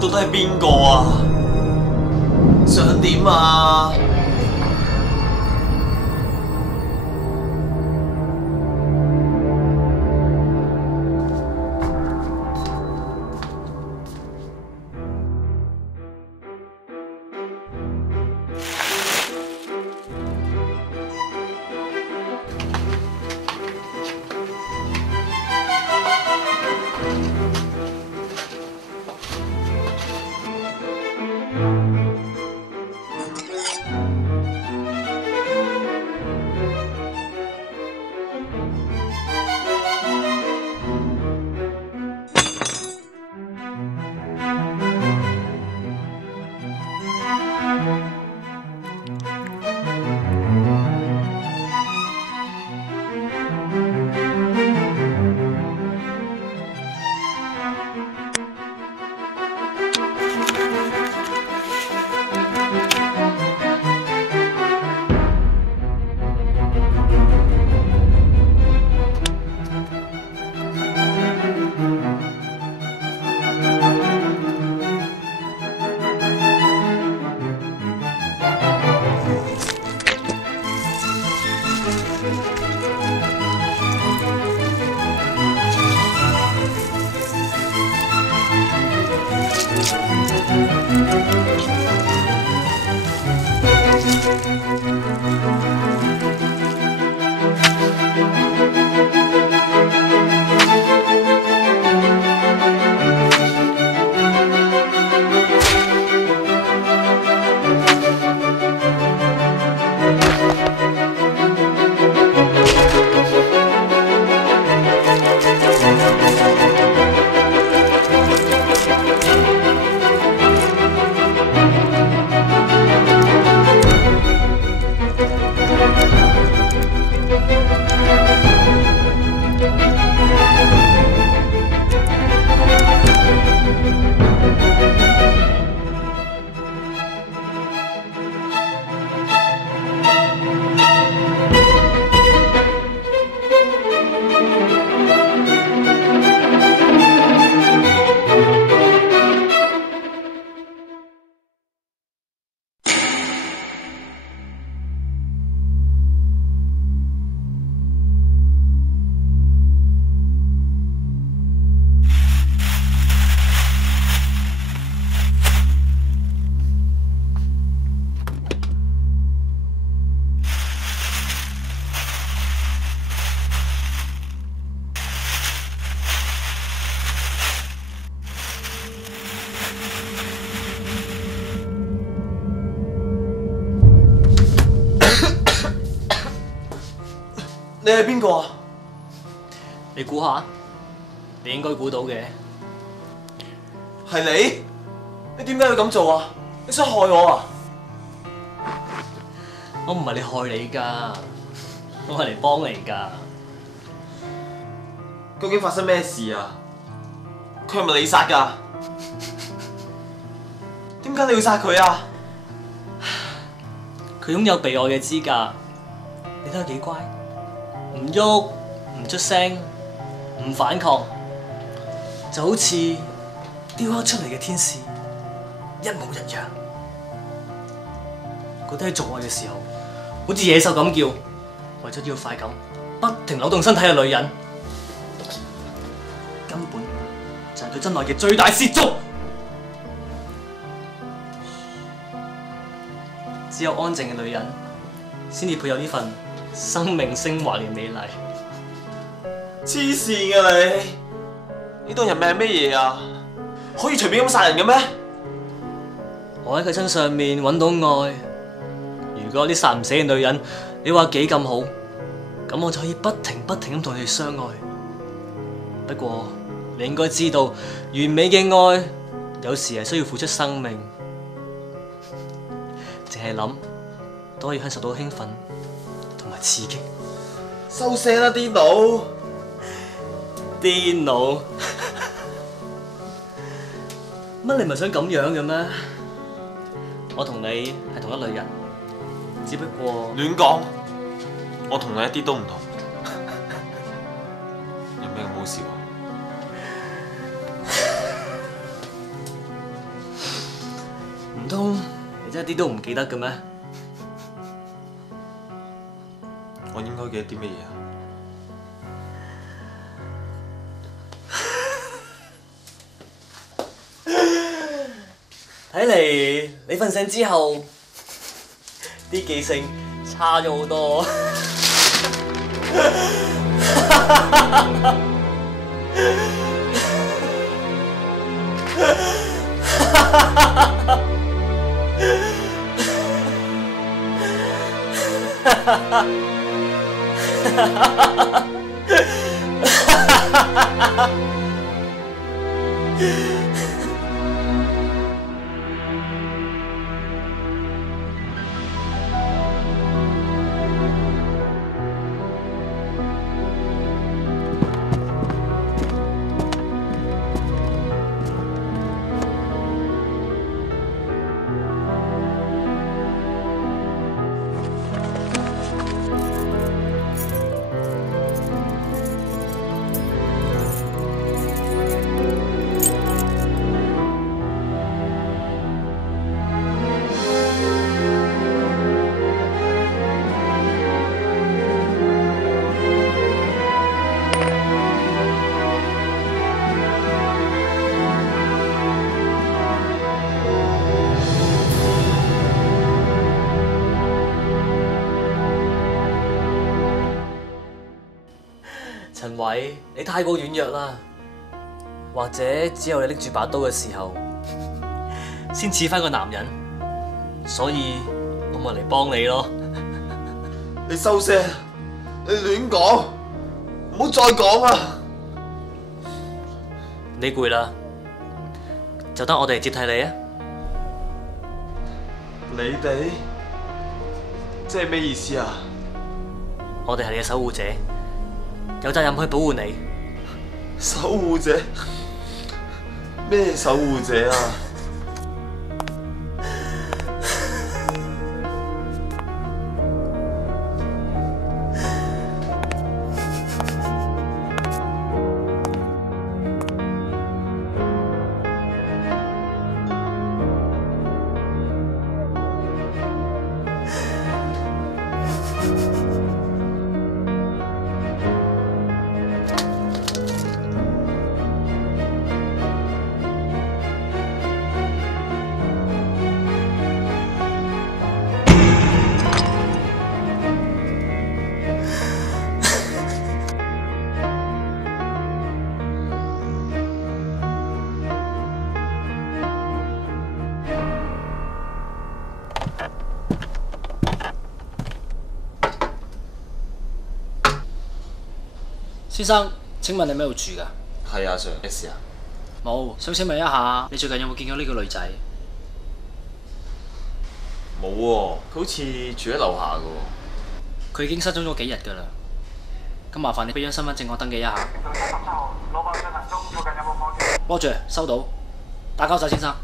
到底係邊個啊？想點啊？你係邊個啊？你估下，你應該估到嘅。係你？你點解要咁做啊？你想害我啊？我唔係嚟害你㗎，我係嚟幫你㗎。究竟發生咩事啊？佢係咪你殺㗎？點解你要殺佢啊？佢擁有被愛嘅資格，你睇佢幾乖，唔喐，唔出聲，唔反抗，就好似雕刻出嚟嘅天使，一模一樣。覺得喺做愛嘅時候，好似野獸咁叫，為咗要快感，不停扭動身體嘅女人，根本就係對真愛嘅最大褻瀆。只有安靜嘅女人，先至配有呢份生命升華嘅美麗。黐線㗎你！呢當人命係咩嘢啊？可以隨便咁殺人嘅咩？我喺佢身上面揾到愛。如果啲殺唔死嘅女人，你話幾咁好，咁我就可以不停咁同佢哋相愛，不過你應該知道，完美嘅愛有時係需要付出生命。淨係諗都可以享受到興奮同埋刺激。收聲啦，癲佬！癲佬，乜你唔係想咁樣嘅咩？我同你係同一類人，只不過亂講，我同你一啲都唔同。有咩咁好笑啊？唔通你真係一啲都唔記得嘅咩？我應該記得啲乜嘢啊？睇嚟你瞓醒之後啲記性差咗好多。陳偉，你太過軟弱啦，或者只有你拎住把刀嘅時候，先似翻個男人，所以我咪嚟幫你咯。你收聲！你亂講，唔好再講啊！你攰啦，就等我哋接替你啊！你哋即係咩意思啊？我哋係你嘅守護者，有責任去保護你。守護者？咩守護者啊？先生，請問你咩度住㗎？係啊，Sir，咩事啊？冇，想請問一下，你最近有冇見過呢個女仔？冇喎，佢好似住喺樓下㗎喎。佢已經失蹤咗幾日㗎啦。咁麻煩你俾張身份證我登記一下。老闆進行中，附近有冇火警？Roger，收到。打攪晒先生。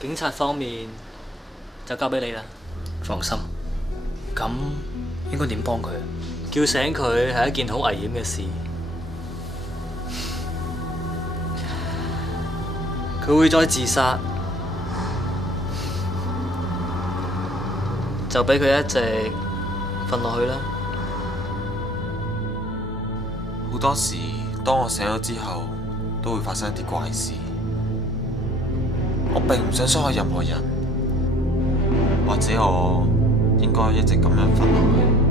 警察方面就交俾你啦。放心，咁應該點幫佢？叫醒佢係一件好危險嘅事，佢會再自殺，就俾佢一直瞓落去啦。好多時，當我醒咗之後，都會發生一啲怪事。我並唔想傷害任何人，或者我應該一直咁樣瞓落去。